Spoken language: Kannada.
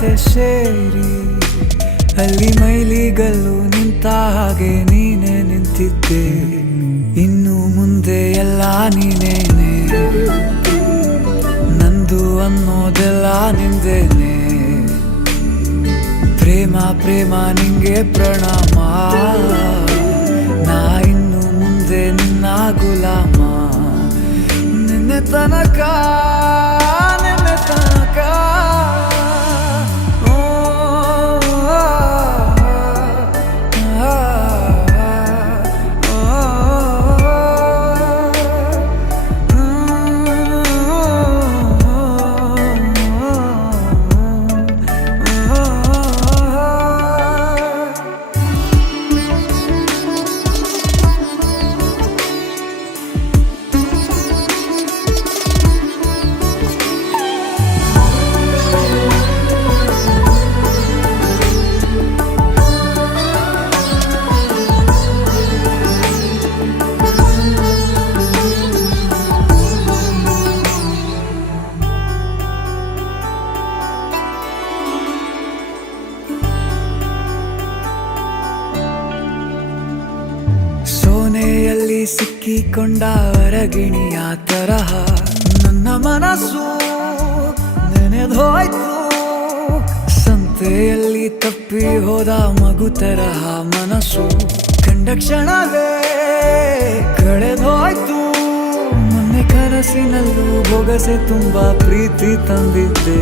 ಜೊತೆ ಸೇರಿ ಅಲ್ಲಿ ಮೈಲಿಗಲ್ಲು ನಿಂತ ಹಾಗೆ ನೀನೆ ನಿಂತಿದ್ದೆ. ಇನ್ನು ಮುಂದೆ ಎಲ್ಲ ನೀನೇನೆ, ನಂದು ಅನ್ನೋದೆಲ್ಲ ನಿಂದೇನೆ. ಪ್ರೇಮ ಪ್ರೇಮ ನಿಂಗೆ ಪ್ರಣಾಮ, ನಾ ಇನ್ನು ಮುಂದೆ ನಿನ್ನ ಗುಲಾಮ. ನಿನ್ನೆ ತನಕ ನಿನ್ನೆ ತನಕ ಸೋನೆಯಲ್ಲಿ ಸಿಕ್ಕಿಕೊಂಡ ಹೊರಗಿಣಿಯ ತರಹ ನನ್ನ ಮನಸ್ಸು ನೆನೆದೋಯ್ತು. ಸಂತೆಯಲ್ಲಿ ತಪ್ಪಿ ಹೋದ ಮಗು ತರಹ ಮನಸ್ಸು ಕಂಡ ಕ್ಷಣವೇ ಕಳೆದೋಯ್ತು. ಮೊನ್ನೆ ಕನಸಿನಲ್ಲೂ ಬೊಗಸೆ ತುಂಬ ಪ್ರೀತಿ ತಂದಿದ್ದೆ.